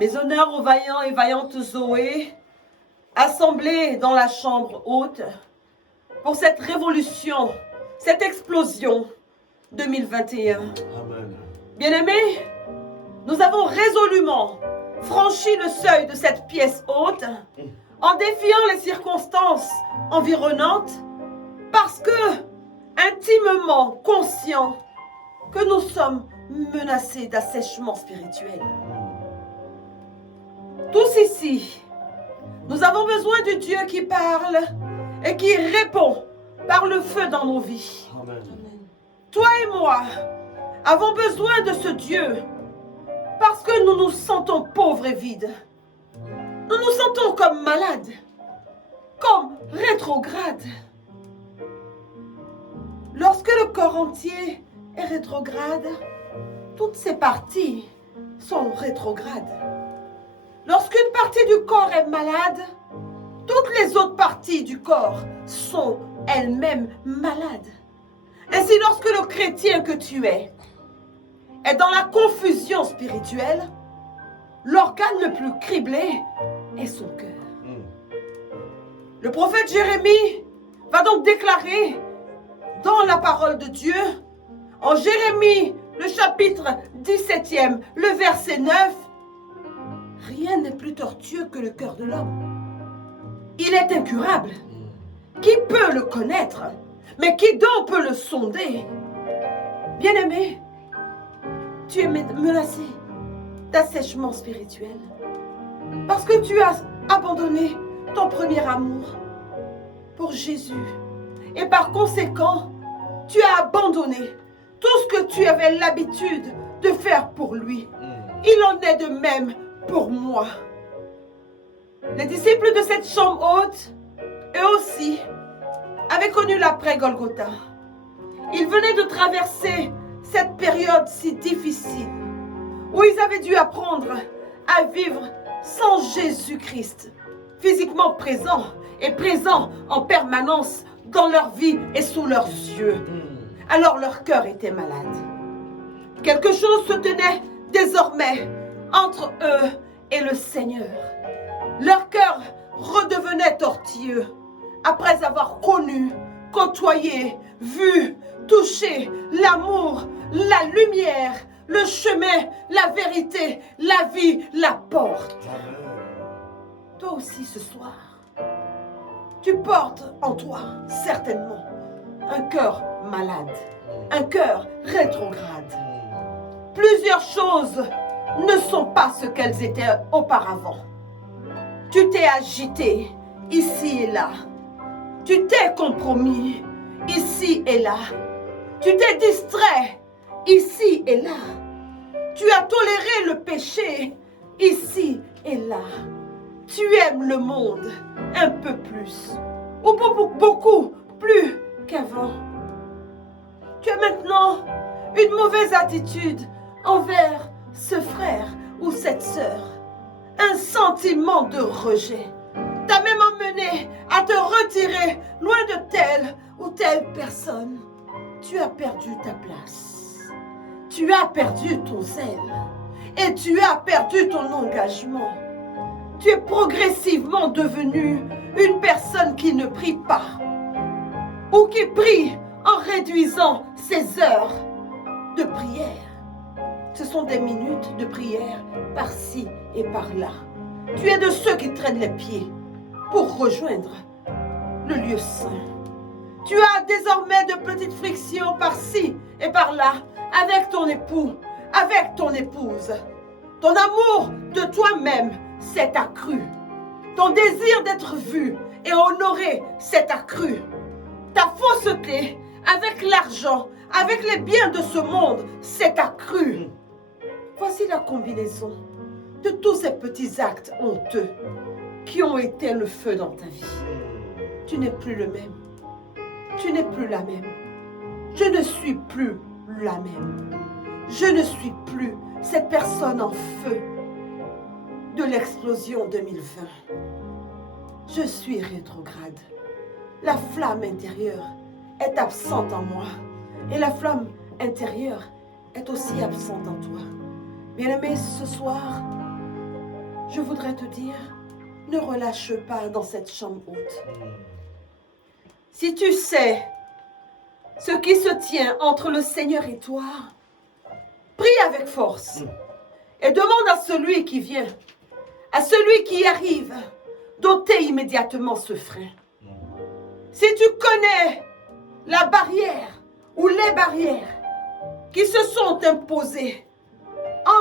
Mes honneurs aux vaillants et vaillantes Zoé, assemblés dans la chambre haute, pour cette révolution, cette explosion 2021. Amen. Bien-aimés, nous avons résolument franchi le seuil de cette pièce haute en défiant les circonstances environnantes parce que, intimement conscients que nous sommes menacés d'assèchement spirituel. Tous ici, nous avons besoin du Dieu qui parle et qui répond par le feu dans nos vies. Amen. Toi et moi avons besoin de ce Dieu parce que nous nous sentons pauvres et vides. Nous nous sentons comme malades, comme rétrogrades. Lorsque le corps entier est rétrograde, toutes ses parties sont rétrogrades. Lorsqu'une partie du corps est malade, toutes les autres parties du corps sont elles-mêmes malades. Ainsi, lorsque le chrétien que tu es dans la confusion spirituelle, l'organe le plus criblé est son cœur. Le prophète Jérémie va donc déclarer dans la parole de Dieu, en Jérémie, le chapitre 17e, le verset 9, « Rien n'est plus tortueux que le cœur de l'homme. Il est incurable. Qui peut le connaître? Mais qui donc peut le sonder? » Bien-aimé, tu es menacé d'assèchement spirituel parce que tu as abandonné ton premier amour pour Jésus. Et par conséquent, tu as abandonné tout ce que tu avais l'habitude de faire pour lui. Il en est de même pour moi. Les disciples de cette chambre haute, eux aussi, avaient connu l'après-Golgotha. Ils venaient de traverser cette période si difficile où ils avaient dû apprendre à vivre sans Jésus-Christ, physiquement présent et présent en permanence dans leur vie et sous leurs yeux. Alors leur cœur était malade. Quelque chose se tenait désormais entre eux et le Seigneur. Leur cœur redevenait tortilleux après avoir connu, côtoyé, vu, touché l'amour, la lumière, le chemin, la vérité, la vie, la porte. Toi aussi ce soir, tu portes en toi certainement un cœur malade, un cœur rétrograde. Plusieurs choses ne sont pas ce qu'elles étaient auparavant. Tu t'es agité ici et là. Tu t'es compromis ici et là. Tu t'es distrait ici et là. Tu as toléré le péché ici et là. Tu aimes le monde un peu plus, ou beaucoup plus qu'avant. Tu as maintenant une mauvaise attitude envers ce frère ou cette sœur. Un sentiment de rejet t'a même amené à te retirer loin de telle ou telle personne. Tu as perdu ta place. Tu as perdu ton zèle. Et tu as perdu ton engagement. Tu es progressivement devenu une personne qui ne prie pas. Ou qui prie en réduisant ses heures de prière. Ce sont des minutes de prière par-ci et par-là. Tu es de ceux qui traînent les pieds pour rejoindre le lieu saint. Tu as désormais de petites frictions par-ci et par-là avec ton époux, avec ton épouse. Ton amour de toi-même s'est accru. Ton désir d'être vu et honoré s'est accru. Ta fausseté avec l'argent, avec les biens de ce monde s'est accrue. Voici la combinaison de tous ces petits actes honteux qui ont été le feu dans ta vie. Tu n'es plus le même. Tu n'es plus la même. Je ne suis plus la même. Je ne suis plus cette personne en feu de l'explosion 2020. Je suis rétrograde. La flamme intérieure est absente en moi. Et la flamme intérieure est aussi absente en toi. Bien-aimé, ce soir, je voudrais te dire, ne relâche pas dans cette chambre haute. Si tu sais ce qui se tient entre le Seigneur et toi, prie avec force et demande à celui qui vient, à celui qui arrive, d'ôter immédiatement ce frein. Si tu connais la barrière ou les barrières qui se sont imposées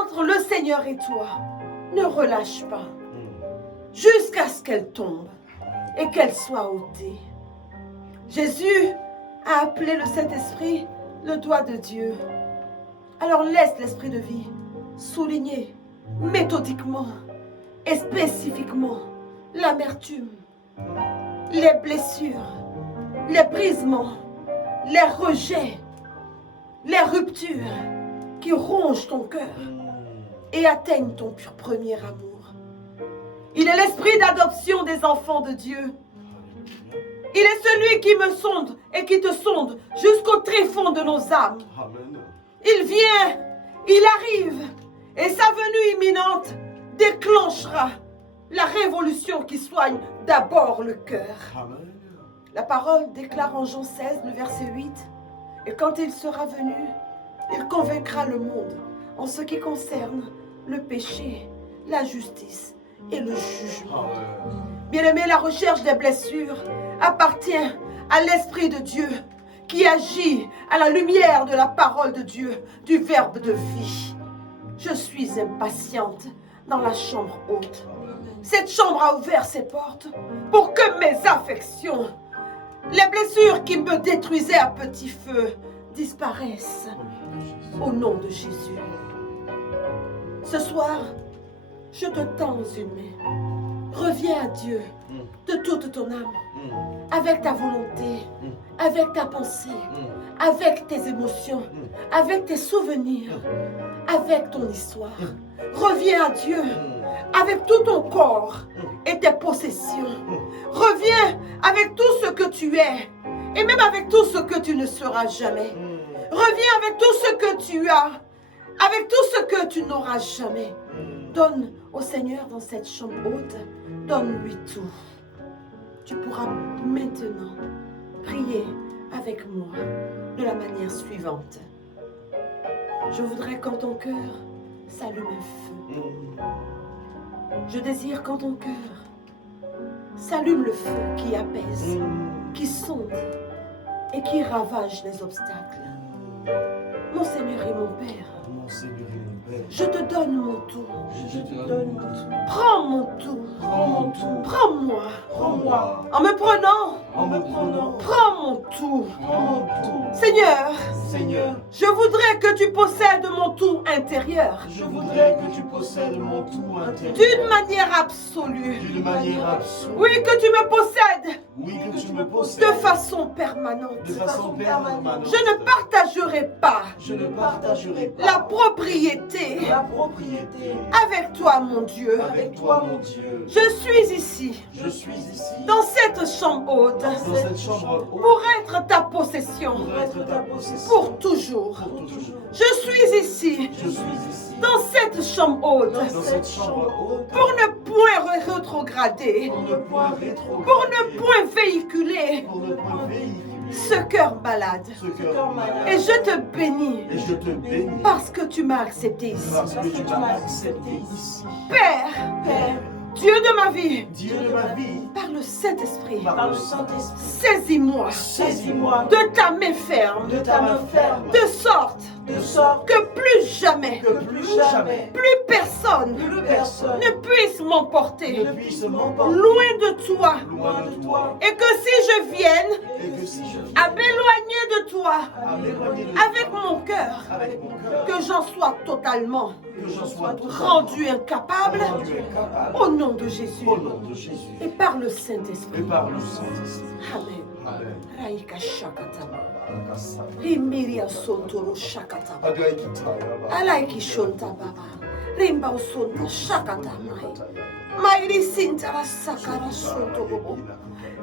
entre le Seigneur et toi, ne relâche pas jusqu'à ce qu'elle tombe et qu'elle soit ôtée. Jésus a appelé le Saint-Esprit le doigt de Dieu. Alors laisse l'Esprit de vie souligner méthodiquement et spécifiquement l'amertume, les blessures, les brisements, les rejets, les ruptures qui rongent ton cœur et atteignent ton premier amour. Il est l'esprit d'adoption des enfants de Dieu. Il est celui qui me sonde et qui te sonde jusqu'au tréfonds de nos âmes. Il vient, il arrive, et sa venue imminente déclenchera la révolution qui soigne d'abord le cœur. La parole déclare en Jean 16, le verset 8, « Et quand il sera venu, il convaincra le monde en ce qui concerne le péché, la justice et le jugement. » Bien-aimé, la recherche des blessures appartient à l'Esprit de Dieu qui agit à la lumière de la parole de Dieu, du verbe de vie. Je suis impatiente dans la chambre haute. Cette chambre a ouvert ses portes pour que mes affections, les blessures qui me détruisaient à petit feu, disparaissent au nom de Jésus. Ce soir, je te tends une main. Reviens à Dieu de toute ton âme, avec ta volonté, avec ta pensée, avec tes émotions, avec tes souvenirs, avec ton histoire. Reviens à Dieu avec tout ton corps et tes possessions. Reviens avec tout ce que tu es et même avec tout ce que tu ne seras jamais. Reviens avec tout ce que tu as, avec tout ce que tu n'auras jamais. Donne au Seigneur dans cette chambre haute, donne-lui tout. Tu pourras maintenant prier avec moi de la manière suivante. Je voudrais qu'en ton cœur s'allume un feu. Je désire qu'en ton cœur s'allume le feu qui apaise, qui sonde et qui ravage les obstacles. Mon Seigneur et mon Père, je te donne mon tout. Prends mon tout. Prends-moi. En me prenant, prends mon tout. Seigneur, je voudrais que tu possèdes mon tout intérieur. D'une manière absolue. Oui, que tu me possèdes. De façon permanente. Je ne partagerai pas la propriété avec toi, mon Dieu. Je suis ici dans cette chambre haute pour être ta possession pour toujours. Je suis ici dans cette chambre haute pour ne point rétrograder, pour ne point véhiculer ce cœur malade. Et je te bénis parce que tu m'as accepté ici. Père, Dieu de ma vie, par le Saint-Esprit, saisis-moi de ta main ferme, de sorte que plus jamais, plus personne ne puisse m'emporter loin de toi. Et que si je vienne à m'éloigner de toi avec mon cœur, que j'en sois totalement rendu incapable au nom de Jésus et par le Saint-Esprit. Amen. Raika shakatama. Rimiria sontoro shakatama. Alaiki shonta baba. Rimba usonta shakatama. Mairi sintara sakara sonto bobo.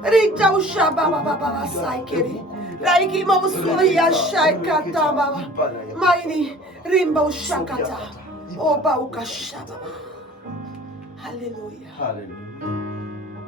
Rita usha baba baba saikeri. Raiki mausoya shakatama. Mairi rimba ushakata. Oba ukashababa. Alléluia. Alléluia.